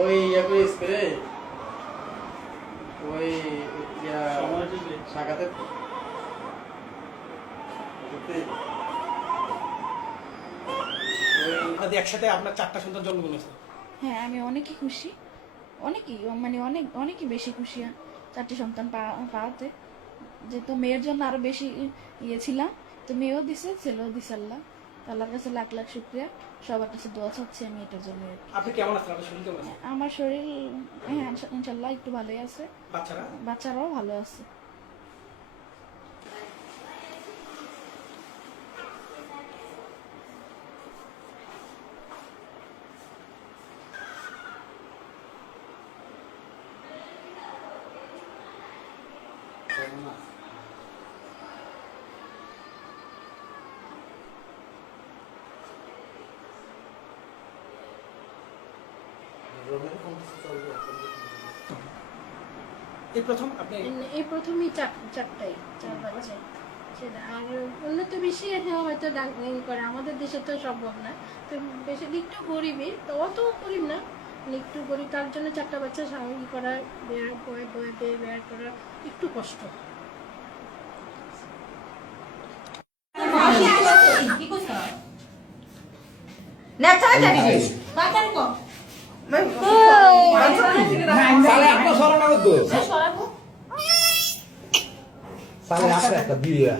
ওই ইয়া করে স্প্রে ওই ইয়া শাখাতে একসাথে আপনার 4টা সন্তান জন্মগ্রহণ হয়েছে। হ্যাঁ, আমি অনেকই খুশি, মানে অনেকই বেশি খুশি 4টি সন্তান পাওয়াতে। যেহেতু মেয়ের জন্য আরো বেশি ইয়ে ছিলাম, তো মেয়েও দিছে, ছেলেও দিছে আল্লাহ। আল্লাহর কাছে লাখ লাখ শুকরিয়া, সবার কাছে দোয়া চাচ্ছি আমি এটার জন্য। আপনি কেমন আছেন? আপনার শরীর কেমন আছে? আমার শরীর হ্যাঁ ইনশাল্লাহ একটু ভালোই আছে, বাচ্চারাও ভালো আছে। এই প্রথমই চারটাই 4 বাচ্চা সেটা। আর উন্নত বিশ্বে হয়তো করে, আমাদের দেশে তো সম্ভব না। তো বেশি একটু গরিবই, তো অত গরিব না, একটু গরিব, তার জন্য 4টা বাচ্চা স্বাভাবিক করা, বের করা একটু কষ্ট। একটা বিয়ে